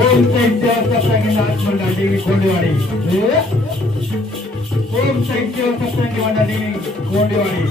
ओम साहित्य सप्तंगी नाच मंडळ देवी कोंडेवाडी ओम साहित्य सप्तंगी मंडळ देवी कोंडेवाडी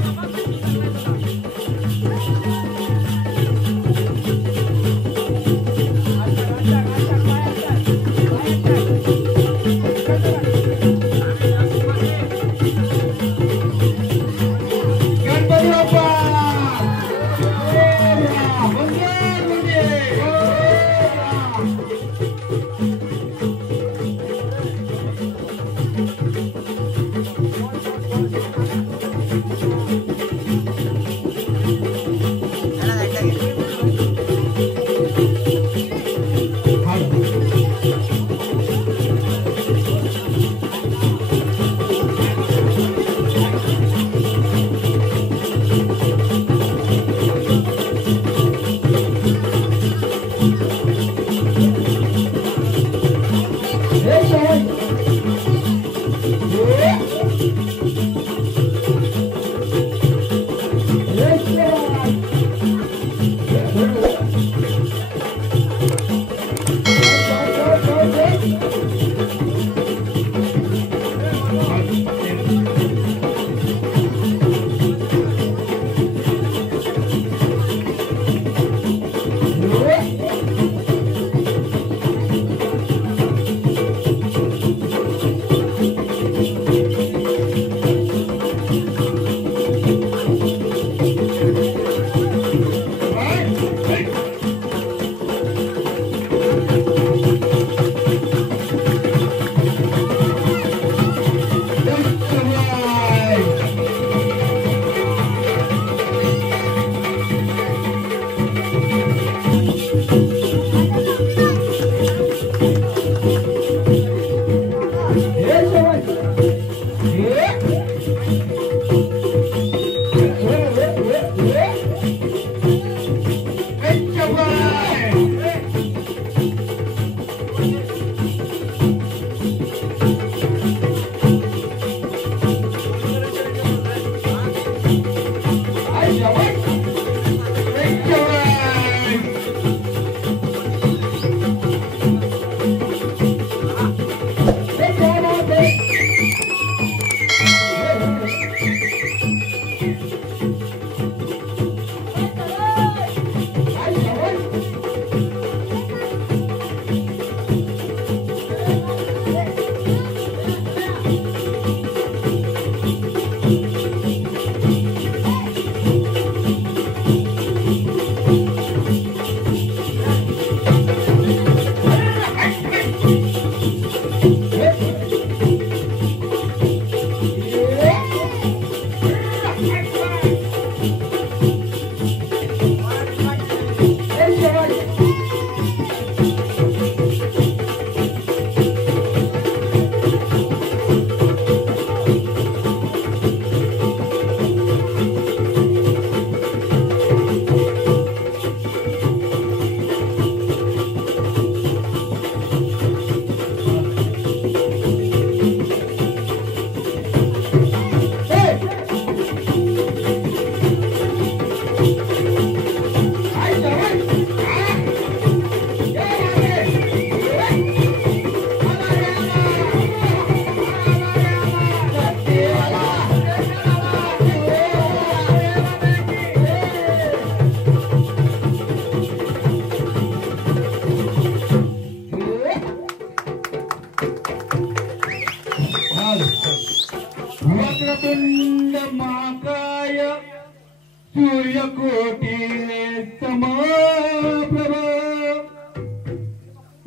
वक्रतुंड महाकाय सूर्यकोटि समप्रभ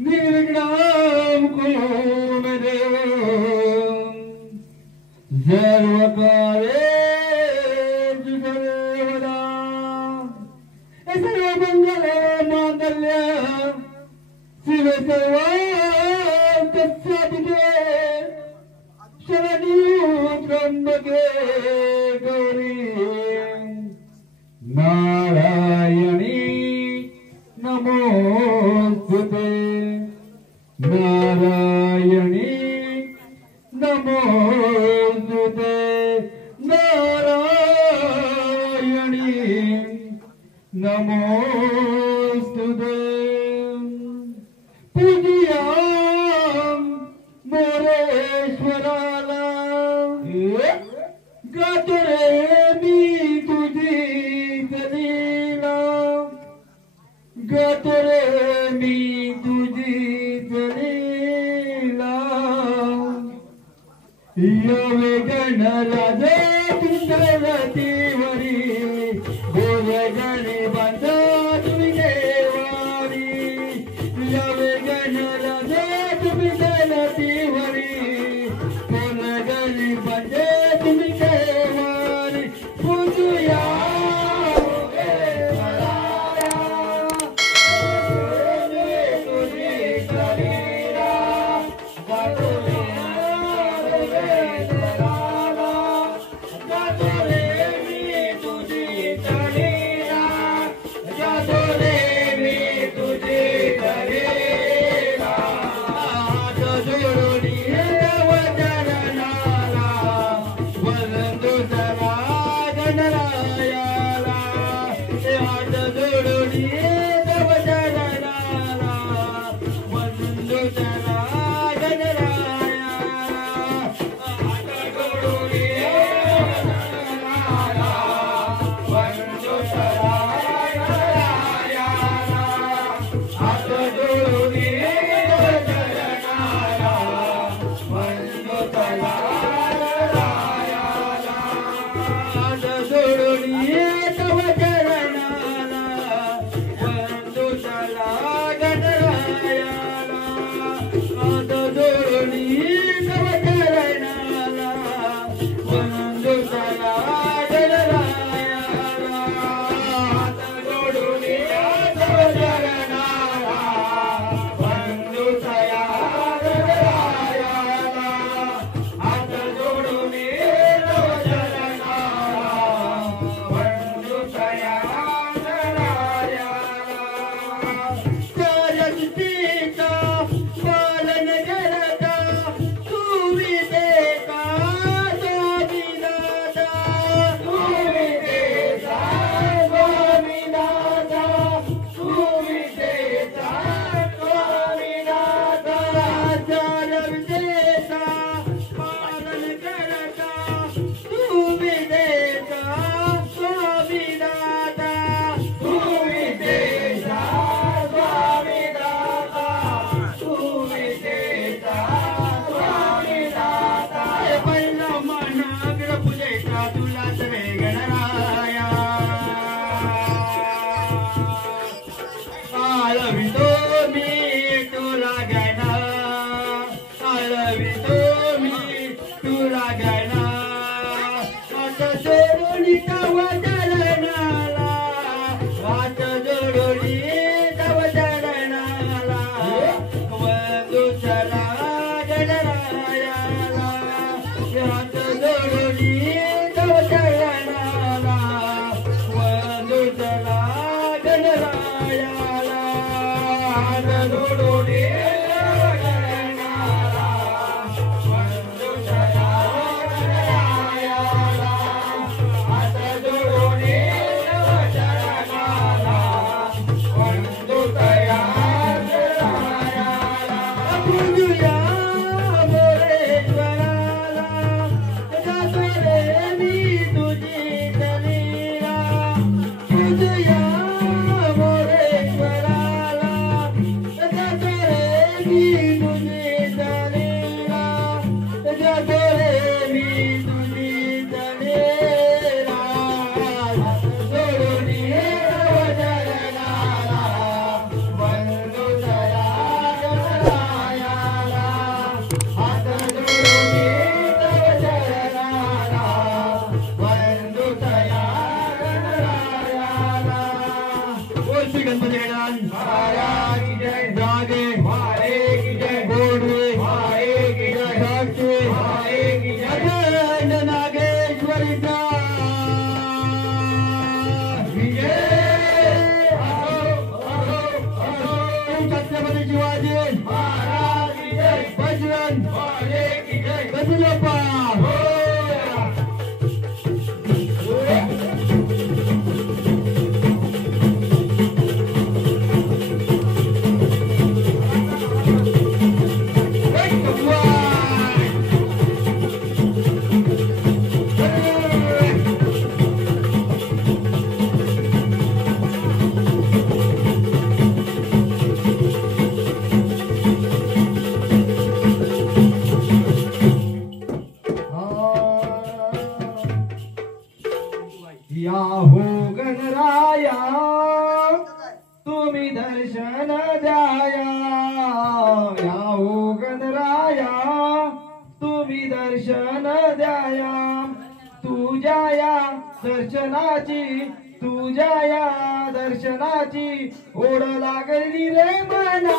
निर्विघ्नं कुरु मे देव सर्वकार्येषु सर्वदा सर्वमंगल मांगल्य शिवे सर्वार्थसाधिके शरण्ये त्र्यंबके गौरी नारायणी नमोस्तुते नारायणी नमोस्तुते नारायणी गणराज तुंगवतीवरी गोरे गणिबांध तुम्ही देवारी यावे गणराज तुम्ही गणतीवरी गोरे गणिबांध तुम्ही देवारी पूजुया या हो गणराया तुम्ही दर्शन द्याया या हो गणराया तुम्ही दर्शन द्याया तुझ्या या दर्शनाची ओढ लागली रे मना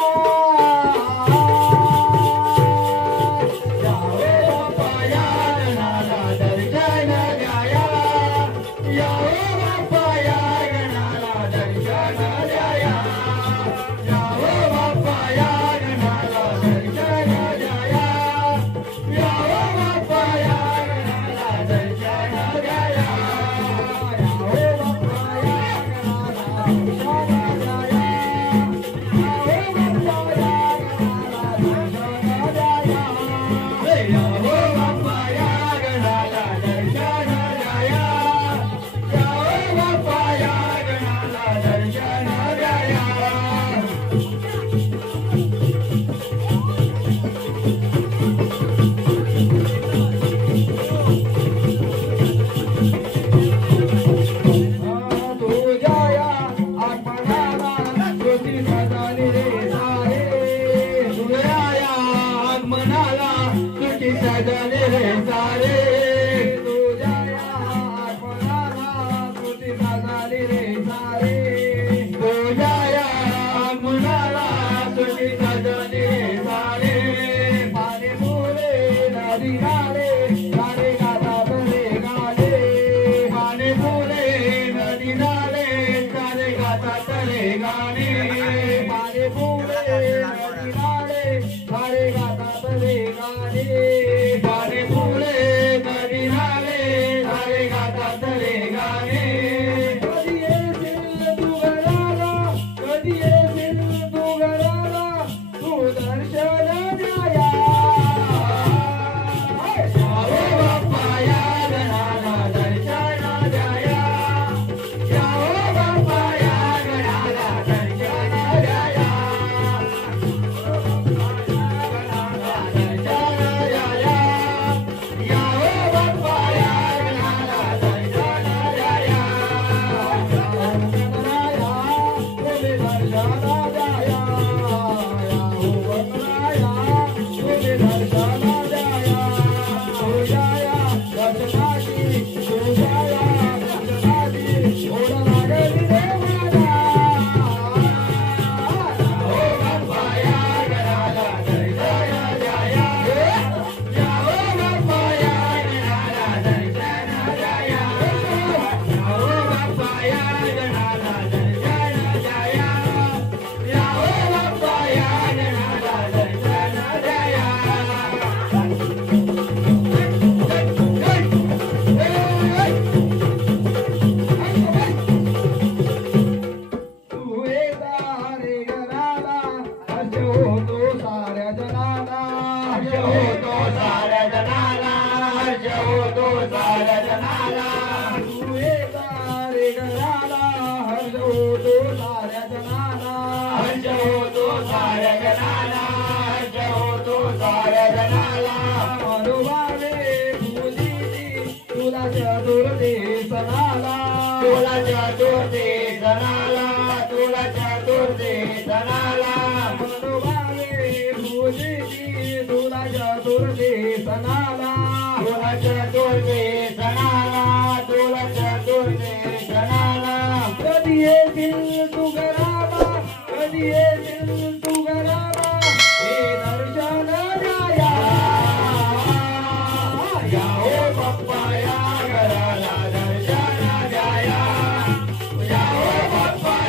Bappa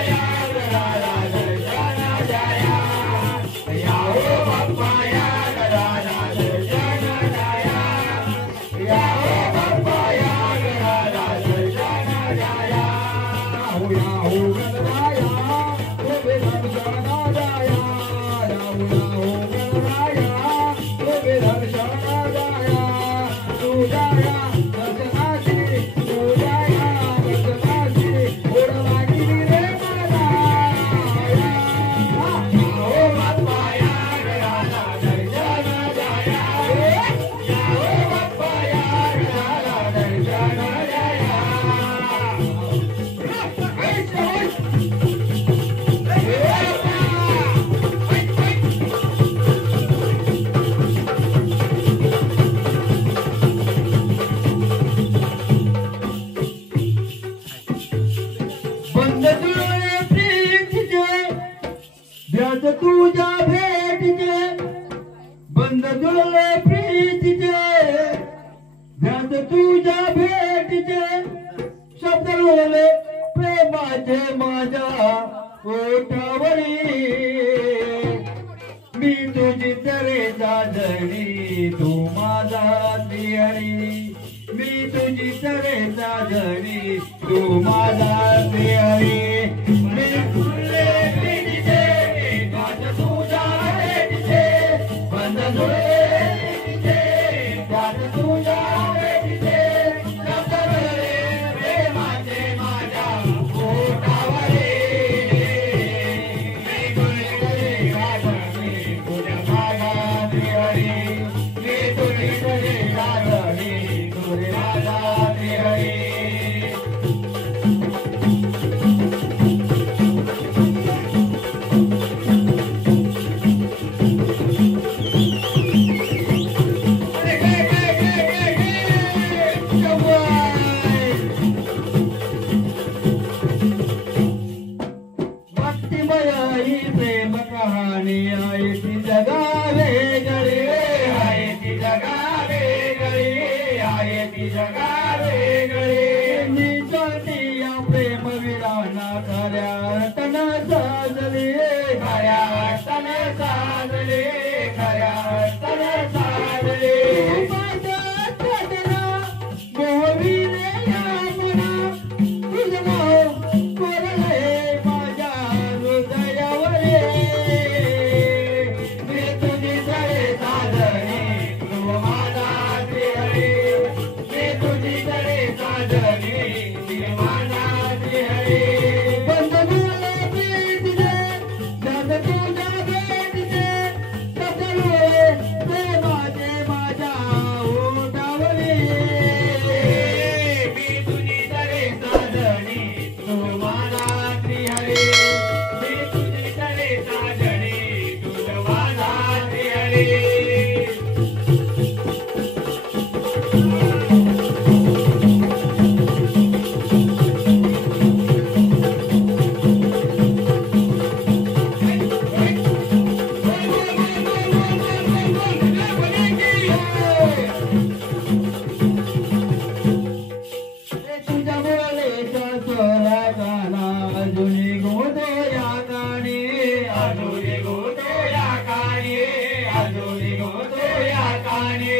ध्यान तुझ्या भेटीचे शब्द रोवले प्रेमाचे माझ्या ओठावरी मी तुझी तरे साजणी तू माझा श्रीहरी मी तुझी तरे साजणी तू माझा श्रीहरी मी तुझे भेटीचे ध्यान तुझ्या भेटीचे बंद डोळे ध्यान तुझ्या भेटीचे शब्द रोवले प्रेमाचे माझ्या ओठावरी मी तुझी तरे साजणी तुझ्या माझा श्रीहरी मी तुझी तरे साजणी तुझे माझा श्रीहरी भक्तिमयी प्रेम कहाणी आहे ती जगावे गळी आहे ती जगावे गळी आहे ती जगावे गळी मी चालती या प्रेम विराना खऱ्या तन साजली खऱ्या तन साजली खऱ्या तन साजली माझ्या छातीला मोहविले या मना तुझं नाव कोरले माझ्या हृदयावरी मी तुझी तरे साजणी तू माझा श्रीहरी मी तुझी तरे साजणी तू माझा श्रीहरी बंद डोळे भेटीचे ध्यान तुझ्या भेटीचे शब्द रोवले प्रेमाचे माझ्या ओठावरी मी तुझी तरे साजणी तू माझा श्रीहरी मी तुझी तरे साजणी तू माझा श्रीहरी तुझ्या बोलेचा सोला गाना अजूनी गोदो या गाणी अजूनी गोदो या गाणी अजूनी गोदो या गाणी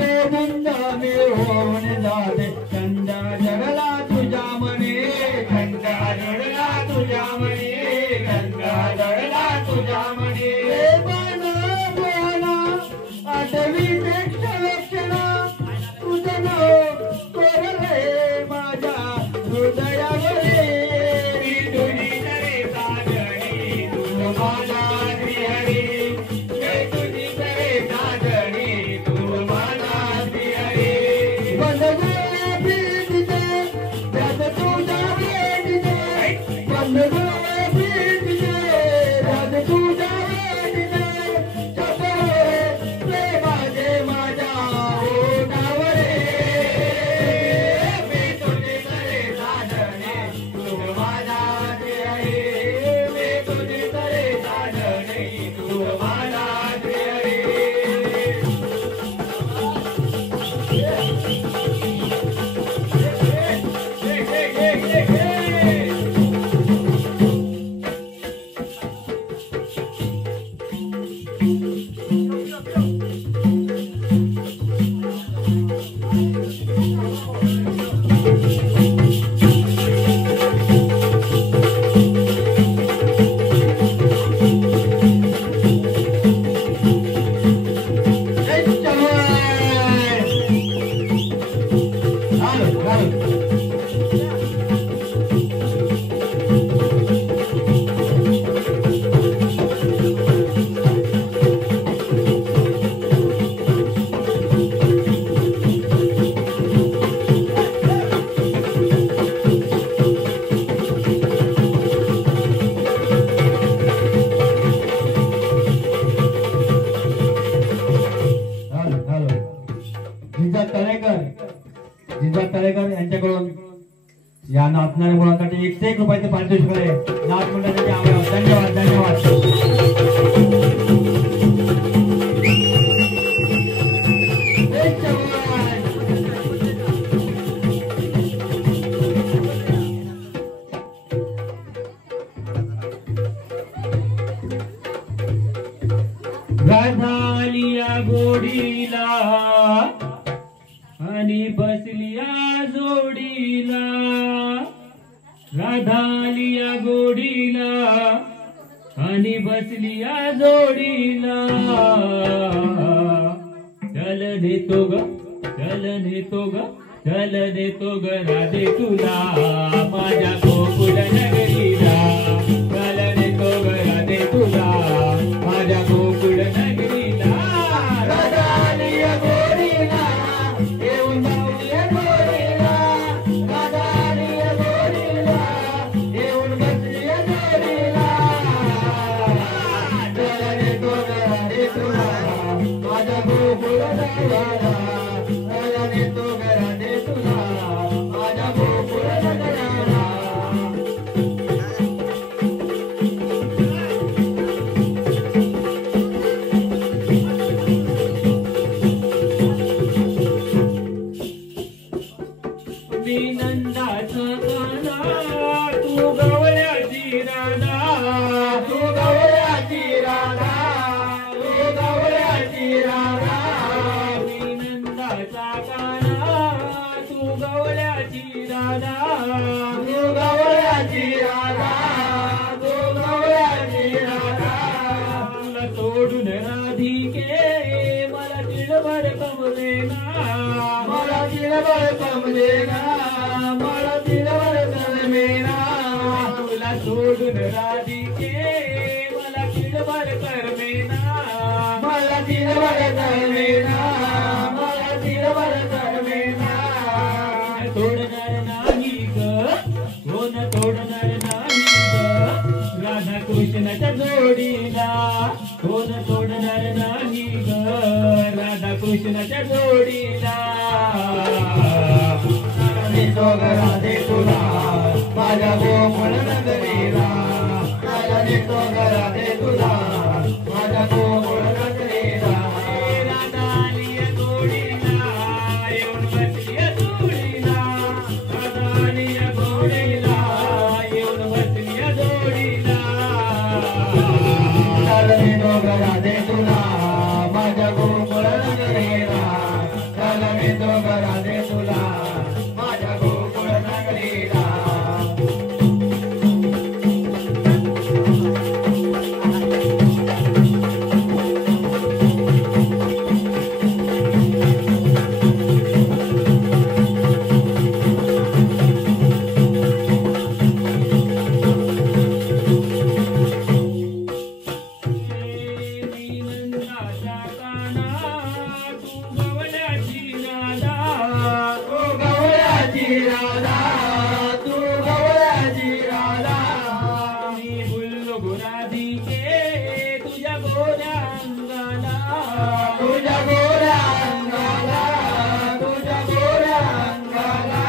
बेबंद मी होऊन जाते चंदा जगला तुझ्या मने चंदा जगला तुझ्या मने चंदा जगला तुझ्या मने बोला बोला आठवी लक्षणा तुझं नाव कोरले माझ्या हृदयावरी मी तुझी तरे साजणी तू माझा श्रीहरी मी तुझी तरे साजणी तू माझा श्रीहरी बंद डोळे भेटीचे ध्यान तुझ्या भेटीचे बंद डोळे भेटीचे ध्यान तुझ्या भेटीचे शब्द रोवले प्रेमाचे माझ्या ओठावरी मी तुझी तरे साजणी तू माझा श्रीहरी मी तुझी तरे साजणी तू माझा श्रीहरी जिजा तळेकर यांच्याकडून या नाचणाऱ्या मुलांसाठी 101 रुपयाचे पारितोषिक आहे. नाच मंडळाचे आभार. धन्यवाद धन्यवाद. बसलिया जोडीला राधालिया गोडीला आणि बसलिया जोडीला चल देतो ग चल नेतो ग चल देतो ग राधे तुला माझ्या गोकुळ नगरीला चल देतो ग राधे तुला माझ्या गोकुळ नगरीला राधालिया गोडीला येऊन जाऊया गोडीला राधालिया गोडीला येऊन बसलिया जोडीला चल देतो ग राधे तुला माझ्या गोकुळ नगरीला चल देतो ग राधे तुला माझ्या गोकुळ नगरीला मी नंदाचा काना तू गवळ्याची राधा तू गवळ्याची राधा तू गवळ्याची राधा मी नंदाचा काना तू गवळ्याची राधा तू गवळ्याची राधा तू गवळ्याची राधा तुला तोडून राधिके मला तिळभर कमलेना मला तिळभर कमलेना मला तिळभर कमलेना तुला सोडून राधिके मला तिळभर करमेना मला तिळभर कमलेना मला तिळभर कमलेना तोडणार नाही ग कोण तोडणार नाही ग राधा कृष्णाच्या जोडीला कोण तोडणार नाही ग राधा कृष्णाच्या जोडीला देतो ग राधे तुला माझ्या गोकुळ नगरीला मला देतो ग राधे तुला माझ्या गोकुळ नगरीला राधालिया गोडीला येऊन बसलिया जोडीला राधालिया गोडीला येऊन बसलिया जोडीला चल देतो ग राधे तुला माझ्या गोकुळ नगरीला चल देतो ग राधे तुला माझ्या गोकुळ नगरीला नंदाचा काना तू गवळ्याची राधा तू गवळ्याची राधा तू गवळ्याची राधा मी बोललो राधिके तुझ्या गोऱ्या अंगाला तुझ्या गोऱ्या अंगाला तुझ्या गोऱ्या अंगाला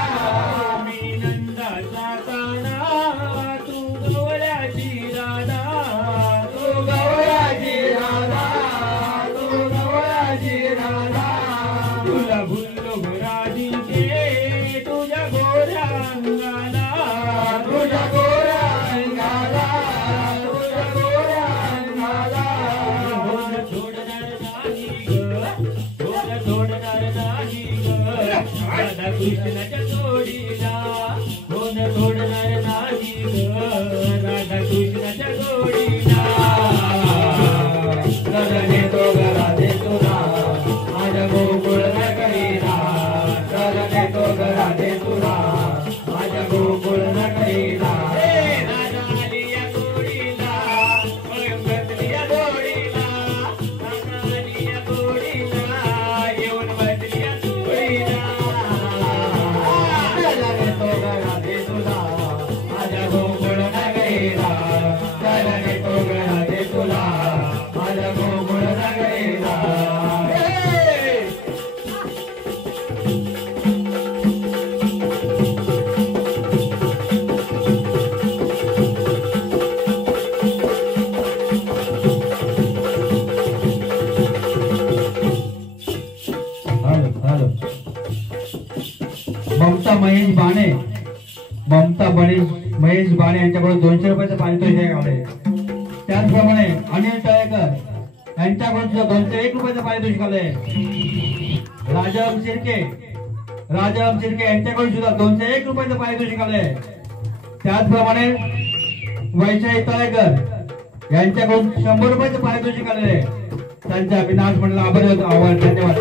मी नंदाचा काना तू गवळ्याची राधा तू गवळ्याची राधा तू गवळ्याची राधा तुला भुललो राधिके तुझ्या गोऱ्या अंगाला तुझ्या गोऱ्या अंगाला तुझ्या गोऱ्या अंगाला कोण सोडणार नाही ग कोण सोडणार नाही ग राधा कृष्णाच्या जोडीला कोण सोडणार नाही ग राधा कृष्णाच्या जोडीला चल देतो ग राधे तुला माझ्या गोकुळ नगरीला चल देतो ग राधे तुला माझ्या गोकुळ नगरीला राधालिया गोडीला बसलिया जोडीला राधालिया गोडीला येऊन बसलिया जोडीला चल देतो ग राधे तुला माझ्या गोकुळ नगरीला चल देतो ग राधे तुला माझ्या गोकुळ नगरीला ममता महेश बाणे यांच्याकडून 200 रुपयाचं पारितोषिक आले. त्याचप्रमाणे अनिल तळेकर यांच्याकडून 201 रुपयाचं पारितोषिक आले. राजाराम शिर्के राजाराम शिर्के यांच्याकडून सुद्धा 201 रुपयाचं पारितोषिक आलंय. त्याचप्रमाणे वैशाली तळेकर यांच्याकडून 100 रुपयाचं पारितोषिक आलेलं आहे. त्यांच्या विनाश मंडळ आभार धन्यवाद.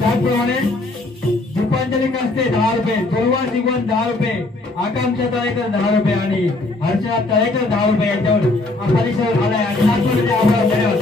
त्याचप्रमाणे दीपांजली कास्ते 10 रुपये, दुर्वा जीवन 10 रुपये, आकांक्षा तळेकर 10 रुपये आणि हर्षदा तळेकर 10 रुपये यांच्यावर परिसर आलाय आणि आभार धन्यवाद.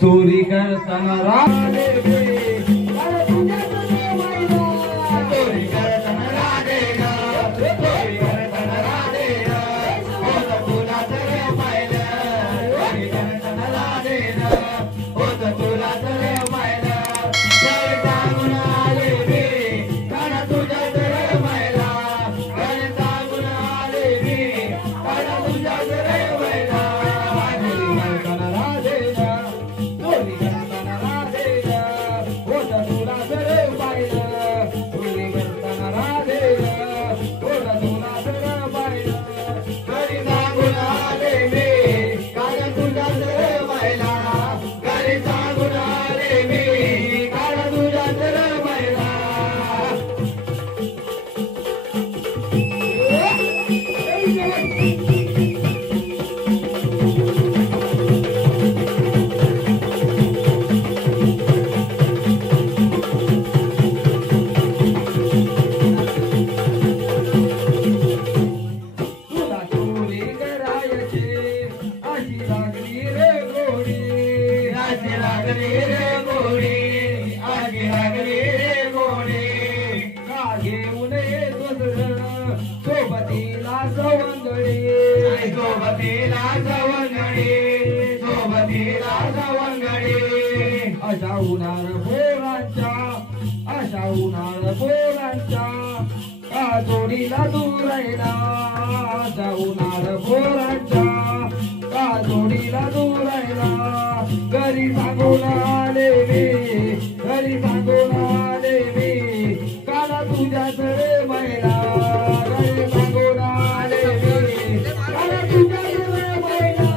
चोरी करताना राधे चोरी करताना राधे चोरी करताना राधे होत तुला तर पाहिलं चोरी करताना राधे होत तुला तर पाहिलं जर सांगून आले मी काना तुझ्या तर पाहिला जर सांगून आले मी काना तुझ्या तर पाहिला जोडीला दूरायला जाऊनार पोरांच्या का जोडीला दूरायला घरी सांगून आले मी घरी सांगून आले मी काला तुझ्या सरे महिला घरी सांगून आले मी काला तुझ्या सरे महिला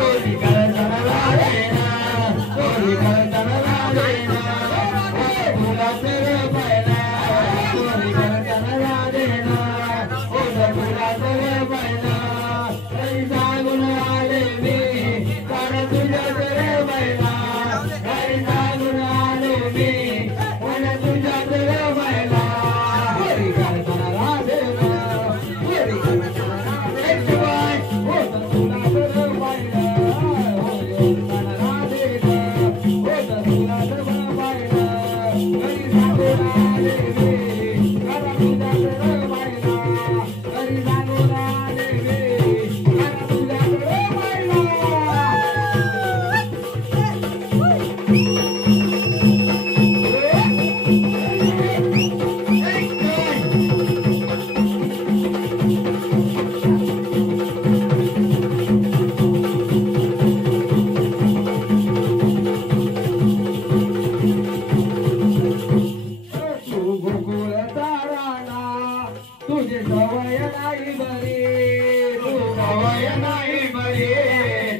चोरी करताना राधेना चोरी करताना राधेना तुला सरे महिला चोरी करताना राधेना तुला सरे महिला घरी सांगून आले मी काला तुझ्या सरे महिला घरी सांगून आले मी काला तुझ्या सरे महिला चोरी करताना राधेना चोरी करताना राधेना तुला सरे महिला करताना राधेना तुला सरे महिला घरी सांगून आले मी काला तुझ्या सरे महिला घरी सांगून आले मी काला तुझ्या सरे महिला तू गोकुळ ताराला तुझी सवय नाही बरी तू सवय नाही बरी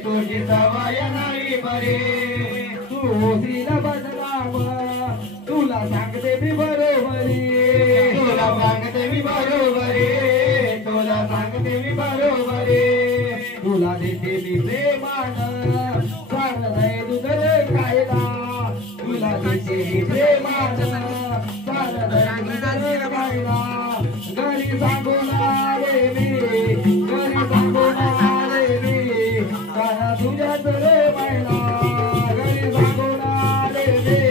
तुझी सवय नाही बरी तू होशील बदनाम तुला सांगते मी बरोबरी तुला सांगते मी बरोबरी तुला सांगते मी बरोबरी तुला देते मी प्रेमान सांग नाही दूध रे खायला तुला देते मी प्रेमान सांग नाही दूध रे खायला घरी सांगून आले मी घरी सांगून आले मी काना तुझ्याच रे महिला घरी सांगून आले मी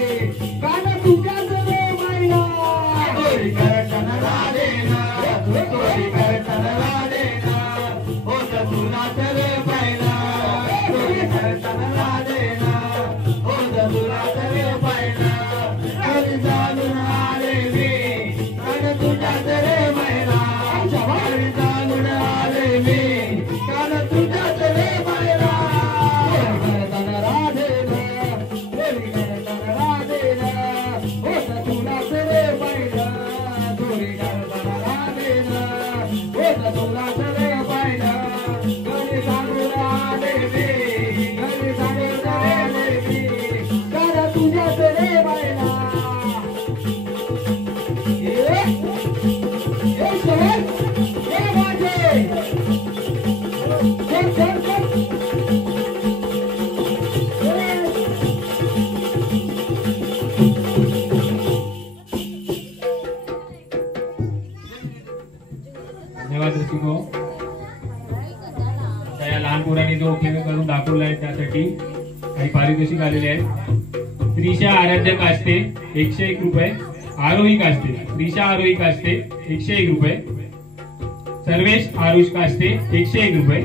काना तुझ्याच रे महिला चोरी करताना राधेना चोरी करताना राधेना होत तुला रे महिला चोरी करताना राधेना होत तुला रे महिला घरी सांगून आले मी काना तुझ्या धन्यवाद रसिको. त्या लहान पोरांनी जो उपयोग करून दाखवला आहे त्यासाठी काही पारितोषिक आलेले आहेत. त्रिशा आराध्य कास्ते 101 रुपये. आरोही कास्ते त्रिशा आरोही कास्ते 101 रुपये. सर्वेश आरुष कास्ते 101 रुपये.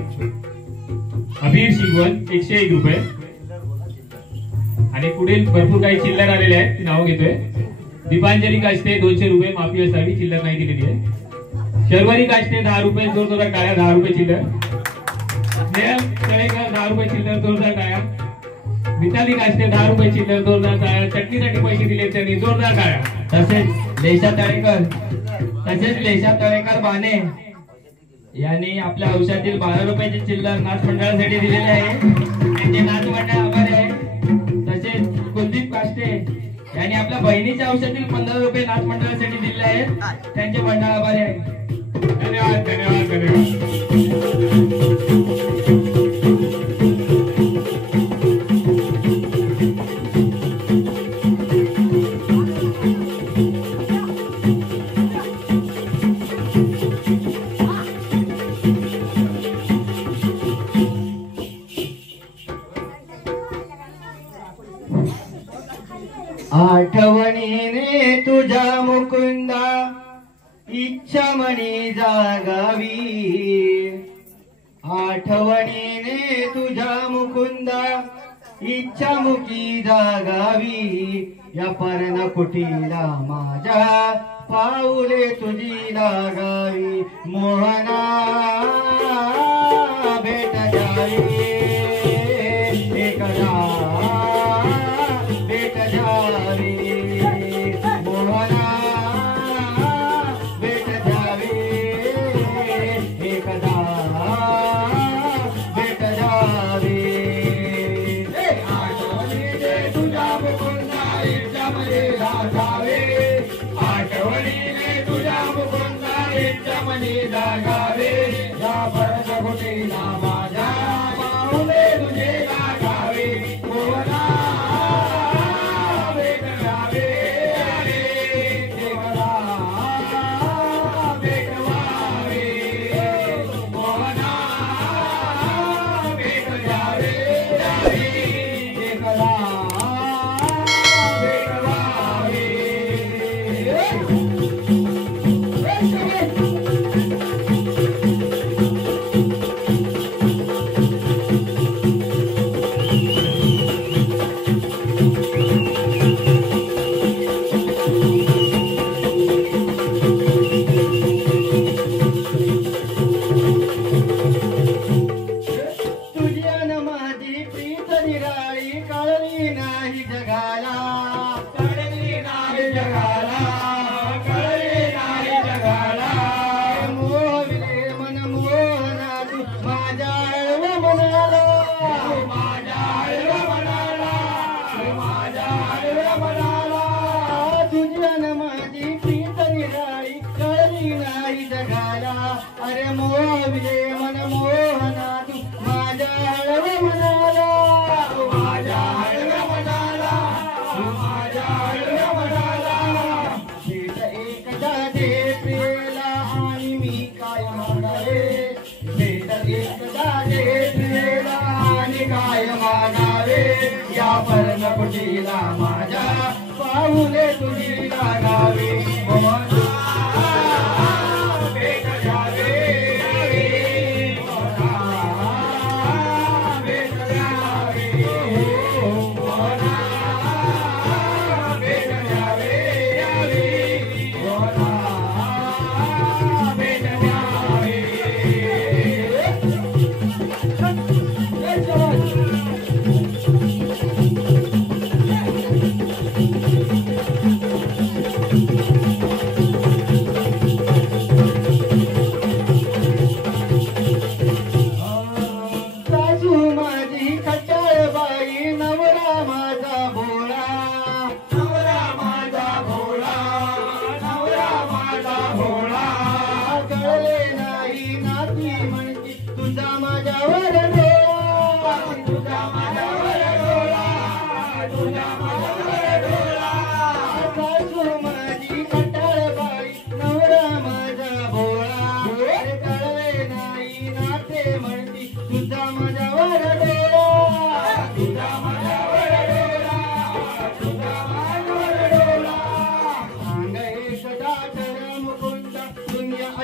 अबीर शिगवण 101 रुपये. आणि पुढील भरपूर काही चिल्लर आलेले आहेत ती नावं घेतोय. दीपांजली कास्ते 200 रुपये. माफी असावी, चिल्लर नाही दिलेली आहे. शर्वरी कास्ते 10 रुपये. जोरदार टाळ्या. 10 रुपये चिल्लर. स्नेहल तळेकर 10 रुपये चिल्लर. जोरदार टाळ्या. मिताली कास्ते 10 रुपये चिल्लर. जोरदार टाळ्या. चटणीसाठी पैसे दिले त्यांनी. जोरदार टाळ्या. तसेच लेशा तळेकर बाने यांनी आपल्या औषधातील 12 रुपयाची चिल्लर नाच मंडळासाठी दिलेले आहे. त्यांचे नाच मंडळ आभारी आहे. तसेच कुलदीप कास्ते यांनी आपल्या बहिणीच्या औषधातील 15 रुपये नाच मंडळासाठी दिलेले आहेत. त्यांचे मंडळ आभारी आहे. धन्यवाद धन्यवाद धन्यवाद. आठवणीने तुझ्या मुकुंदा इच्छा मनी जागावी. आठवणीने तुझ्या मुकुंदा इच्छा मुकी जागावी. या पर्ण कुटीला माझ्या पाऊले तुझी लागावी. मोहना भेट जावी एकदा भेट जावी. मोहना भेट जावी एकदा भेट जावी. आठवणीने तुझ्या मुकुंदा इच्छा मनी जागावी. आठवणीने तुझ्या मुकुंदा इच्छा मनी जागावी. या परत कुटीला माझ्या पाऊले तुझे लागावी. मोहना भेट जावी एकदा भेट व्हावी. मोहना भेट जावी एकदा भेट व्हावी. तुझी अन माझी प्रीत निराळी कळली नाही जगाला. कळली नाही जगाला. कळली नाही जगाला. मोहविले मन मोहना तू माझ्या आळव म्हणाला. माझ्या आळव म्हणाला. माझ्या आळव म्हणाला. तुझी अन माझी प्रीत निराळी कळली नाही जगाला. अरे मोहविले मन मोहना तू माझ्या आळव म्हणाला. माझ्या आळव म्हणाला. माझ्या आळव म्हणाला. भेट एकदा दे प्रियला आणि मी काय मागावे. भेट एकदा दे प्रियला आणि काय मागावे. या पर्ण कुटीला माझ्या पाऊले तुझी लागावी. मोहना भेट जावे.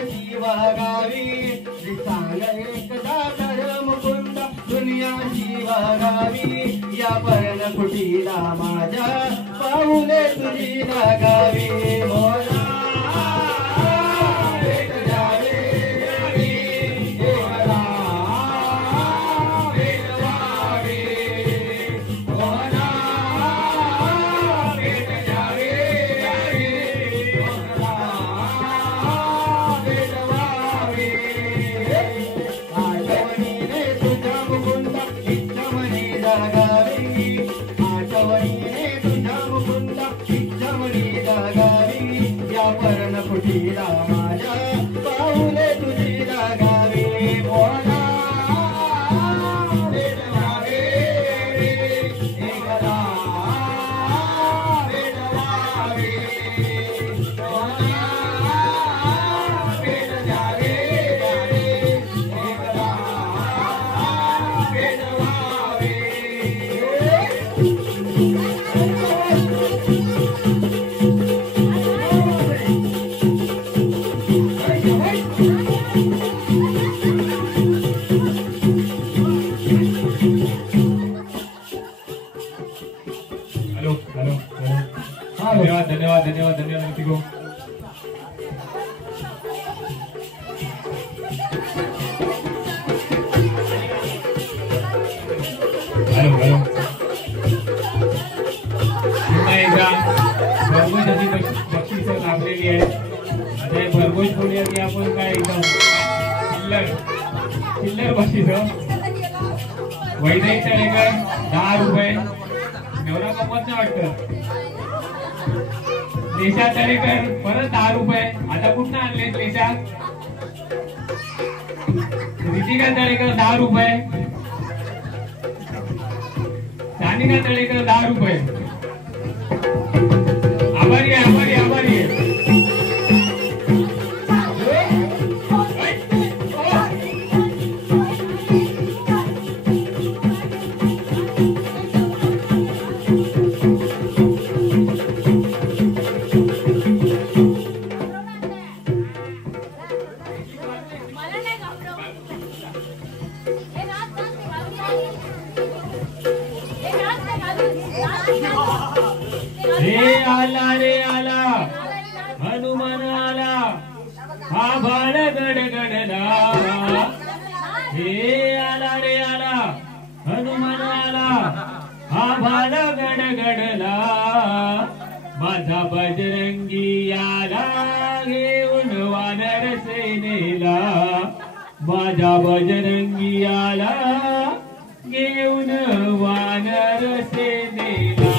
शिवा गावी सांग एकदा तर मुकुंद दुनिया शिवा गावी या पर्ण कुटीला माझ्या पाऊले तुझी लागावी मोरा भेट द्यावी देवाला भेट व्हावी मोरा भेट द्यावी मोरा भेट व्हावी आठवणीने तुझ्या मुकुंद इच्छामणी जागावी आठवणीने तुझ्या मुकुंद इच्छामणी जागावी या पर्ण कुटीला माझ्या पाऊले तुझी लागावी मोरा भेट व्हावी एकदा भेट व्हावी मोरा भेट द्यावी एकदा भेट व्हावी हॅलो हॅलो हॅलो धन्यवाद धन्यवाद धन्यवाद धन्यवाद मितिको हॅलो हॅलो पुन्हा एकदा भरघोस अशी बक्षीस लाभलेली आहे आता हे भरघोस बोलूया की आपण काय एकदम चिल्लर बक्षीस वैद्यक तळेकर 10 रुपये एवढा कमवत नाही वाटतं देशा तळेकर परत 10 रुपये आता कुठं आणले देशा रितिका तळेकर 10 रुपये सानिका तळेकर 10 रुपये आभारी आहे आभारी आभारी आहे रे आला हनुमान आला हा बाळ गडगडला हे आला रे आला हनुमान आला हा बाळ गडगडला माझा बजरंगी आला घेऊन वानर सेनेला माझा बजरंगी आला घेऊन वानर सेनेला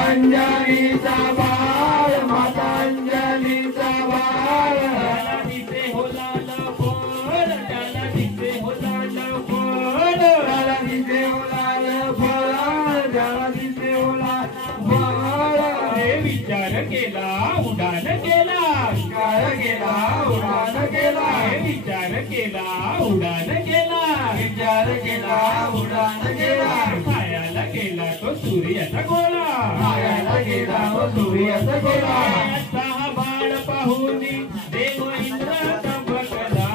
अंजनीचा बाळ माता अंजनीचा बाळ त्याला दिसे हो लाल फळ त्याला दिसे हो लाल फळ त्याला दिसे हो लाल फळ त्याला दिसे हो लाल फळ हे विचार केला उडान केला विचार केला उडान केला हे विचार केला उडान केला विचार केला उडान केला खायला गेला तो सूर्याचा गोळा खायला गेला तो सूर्याचा गोळा असा बाळ पाहुनी देव इंद्र तंबकला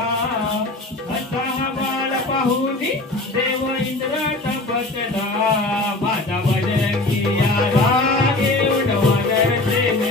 असा बाळ पाहुनी देव इंद्र तंबकला माझा बजरंगी आला घेऊन वानर सेनेला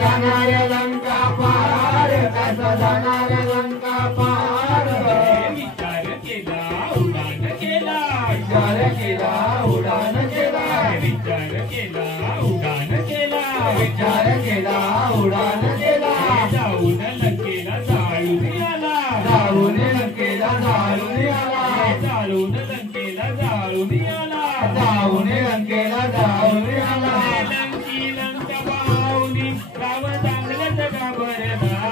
जाणार लंका पार कसा जाणार लंका पार विचार केला उडान केला विचार केला उडान केला विचार केला उडान केला विचार केला उडान केला जाऊन लंकेला जाळून आला जाऊन लंकेला जाळून आला जाळून लंकेला जाळून आला जाऊन लंकेला जाळून आला लंकी लंका पाहुनी राम चांगलंच घाबरला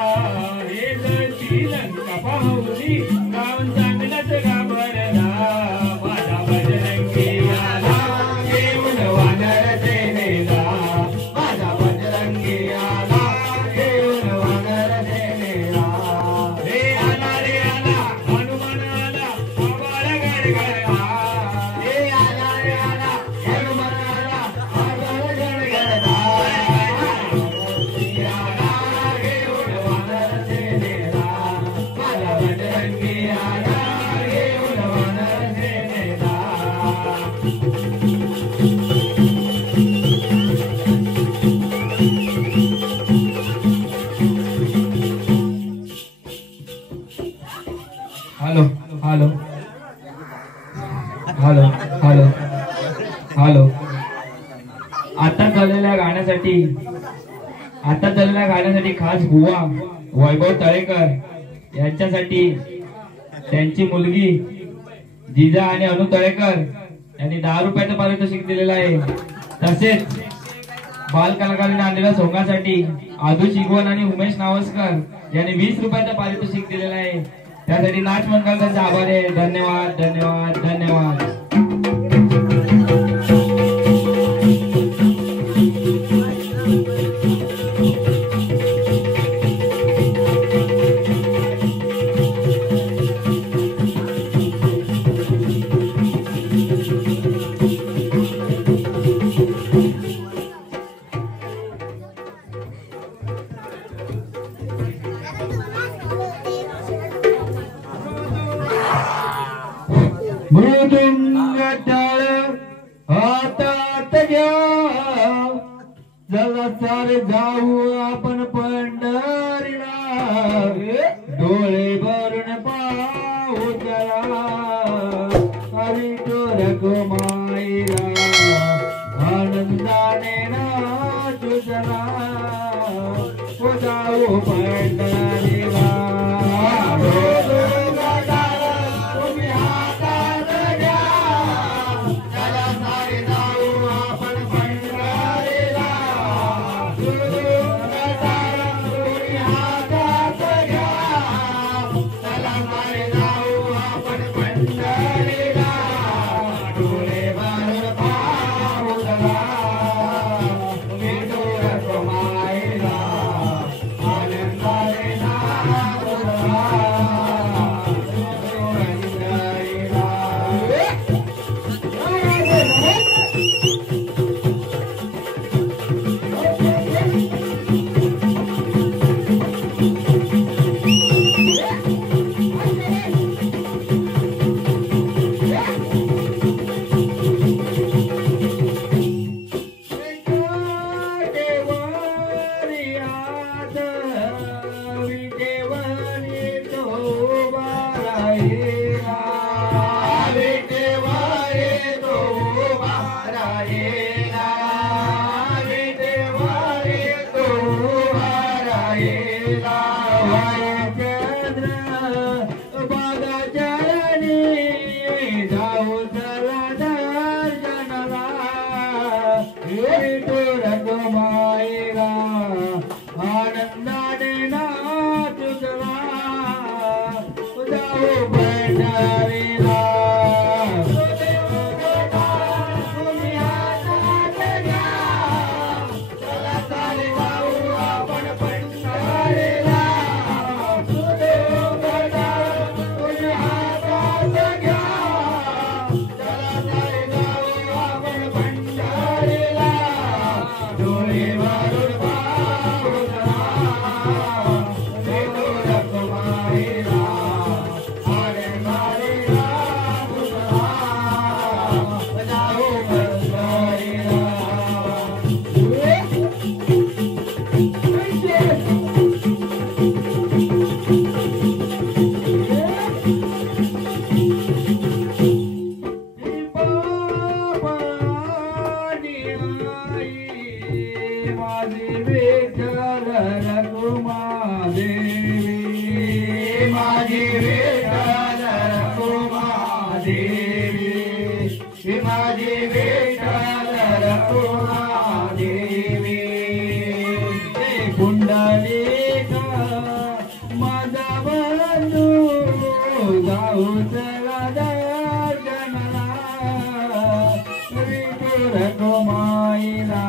हे लंकी लंका पाहुनी राम चांगलंच घाबरला माझा बजरंगी आला घेऊन वानर सेनेला माझा बजरंगी आला घेऊन वानर सेनेला रे आला हनुमान आला आबाळ गडगडला हे आला रे आला हनुमान आला आगळ गडगडला आला घेऊन वानर सेनेला माझा बजरंगी आला घेऊन वानर सेनेला hello hello hello hello hello आता चाललेल्या गाण्यासाठी खास बुवा वैभव तळेकर यांच्यासाठी त्यांची मुलगी जिजा आणि अनु तळेकर यांनी 10 रुपयाचं पारितोषिक दिलेलं आहे. तसेच बाल कलाकारांनी आणलेल्या सोंगासाठी आदू शिगवण आणि उमेश नावस्कर यांनी 20 रुपयाचं पारितोषिक दिलेलं आहे. त्यासाठी नाच मंडळ त्यांचे आभारी आहे. धन्यवाद धन्यवाद धन्यवाद. मृदुंग टाळ हातात घ्या चला सारे जाऊ आपण पंढरीला डोळे भरून पाहू चला हरी रघुमाईला आनंदाने नाचू चला जाऊ पंढरीला माझी विठ्ठल रखुमा देवी माझी विठ्ठल रखुमा देवी माझी विठ्ठल रखुमा देवी कुंडलिक माझा बंधू जाऊ चला दर्शनाला विठू रखुमाईला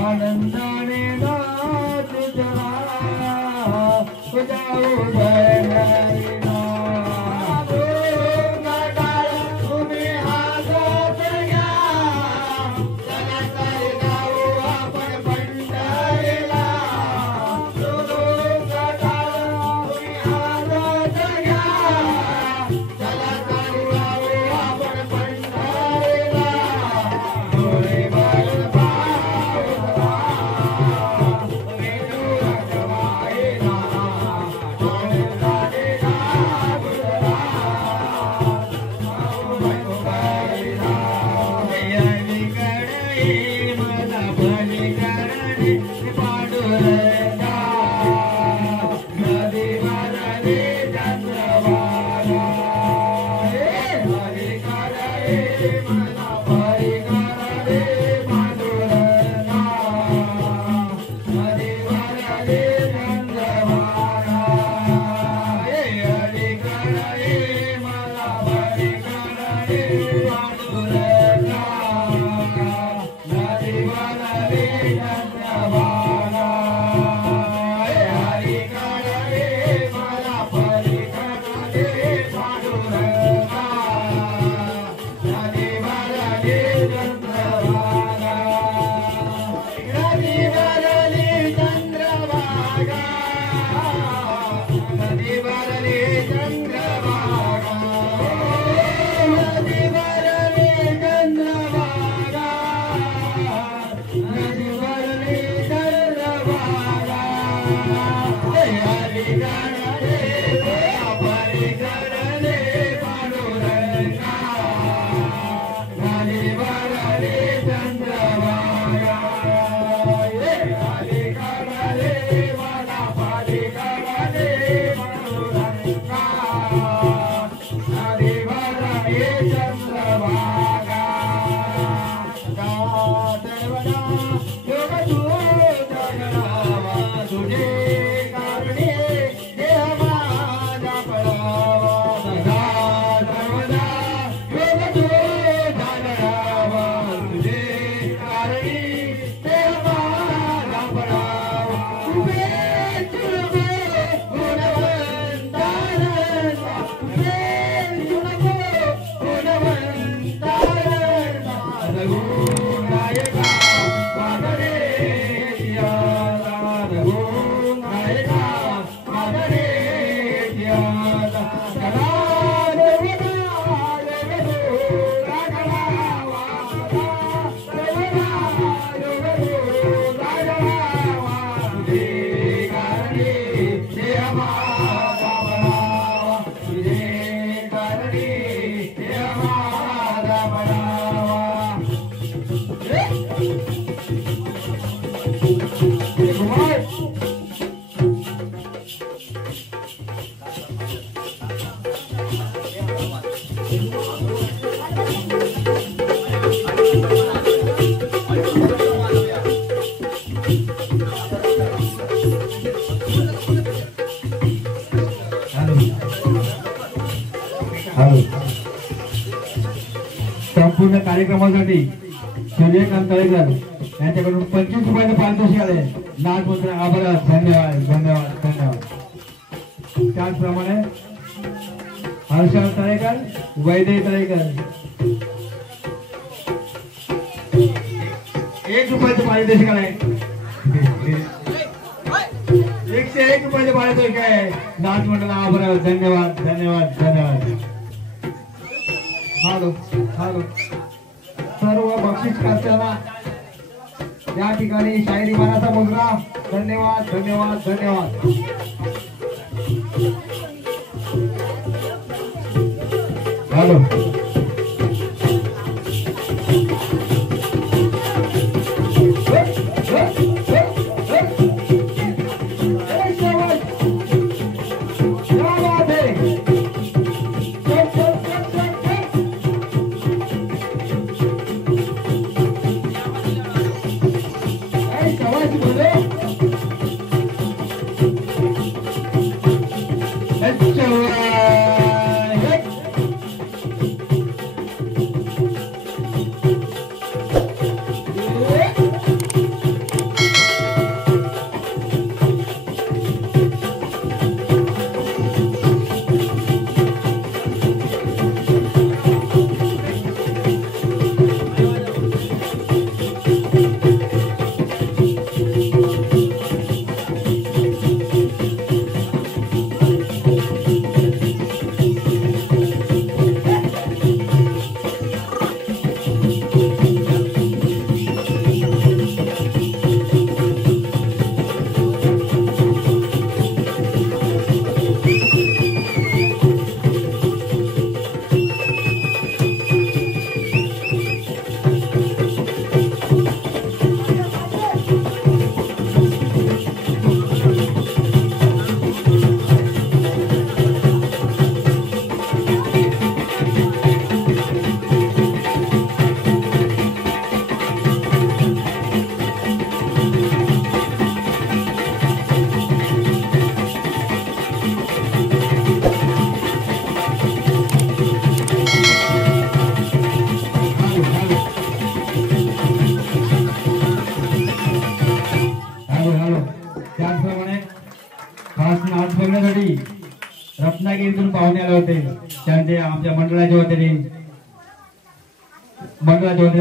आनंदाने नाचू चला जाऊ दर्शनाला तुम्ही हातात घ्या चला तर जाऊ आपण पंढरीला तुम्ही हातात घ्या चला तर जाऊ आपण पंढरीला डोळे भरून पाहुणा विठू रखुमाईला आनंदाने नाचूला मला बलिकरणे पांडुरंगा नदी वारणे चंद्रभागा बलिकरणे मला बलिकरणे पांडुरंगा नदी वारणे चंद्रभागा बलिकरणे मला बलिकरणे पांडुरंगा नदी वारणे चंद्रभागा हरी करणे मला बलिकरणे पांडुरंगा नदी वारणे चंद्रभागा नदी वारणे चंद्रभागा नदी वारणे चंद्रभागा नदी वारणे चंद्रभागा नदी वारणे चंद्रभागा हरी करणे बलिकरणे पांडुरंगा नदी वारणे चंद्रभागा हरी करणे मला बलिकरणे पांडुरंगा नदी वारणे चंद्रभागा सर्वदा योग तुझे कारणे देह माझा पडावा सदा सर्वदा योग तुझे कारणे देह माझा पडावा तुझे तुझे गुणवंतानंदा तुझे तुझे गुणवंतानंदा रघुनायका पादरे ध्याना रघुनायका पादरे ध्याना सदा देवता राघवा सर्वदा राघवा तुझे कारणे देह माझा पडावा तुझे कारणे देह माझा पडावा संपूर्ण कार्यक्रमासाठी सूर्यकांत तळेकर यांच्याकडून 25 रुपयाचे पारितोषिक आले. नाथ मंत्र आभार. धन्यवाद धन्यवाद धन्यवाद. त्याचप्रमाणे हर्षल तळेकर वैदय तळेकर 1 रुपयाचे पारितोषिक आले. 101 रुपयाचे पारितोषिक आहे. नाथ मंडळ आभार. धन्यवाद धन्यवाद धन्यवाद. Hello hello. सर्व बक्षीस करताना या ठिकाणी शाहिरी मानाचा मुजरा. धन्यवाद धन्यवाद धन्यवाद. हॅलो कोणाची बोलो त्याचप्रमाणे खास नाच बघण्यासाठी रत्नागिरीतून पाहुणे आले होते. त्यांचे आमच्या मंडळाच्या वतीने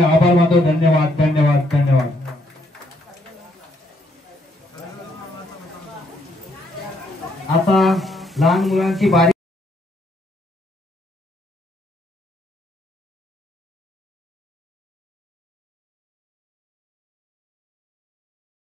आभार मानतो. धन्यवाद धन्यवाद धन्यवाद. आता लहान मुलांची बारी